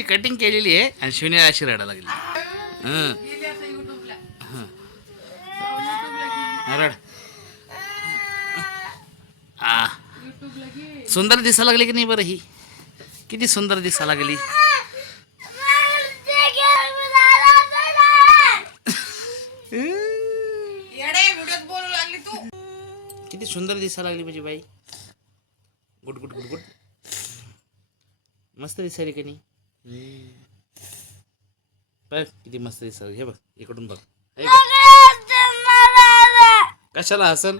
Cutting केलेली आहे आणि शिवनी अशी रडा लागली सुंदर दिसा लागली की नाही बरं ही किती सुंदर दिसा लागली किती सुंदर दिसा लागली माझी बाई गुड गुड गुड गुड गुट। मस्त का नाही Hmm. किती मस्त सर हे बघ इकडून बघ कशाला असल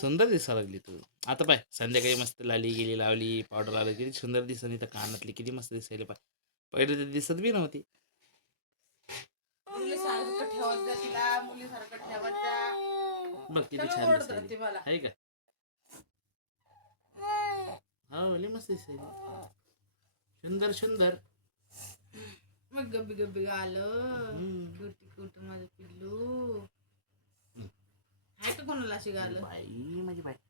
सुंदर दिसा लागली तू आता पाय संध्याकाळी मस्त लाली गेली लावली पावडर लावली किती सुंदर दिसत तर कानातली किती मस्त दिसायला पाय पहिले तर दिसत बी नव्हती बघ किती छान आहे का हा मुली मस्त दिसेल सुंदर सुंदर मग गबी गबी आलं ऐकतो कोणाला अशी घाल माझी बायक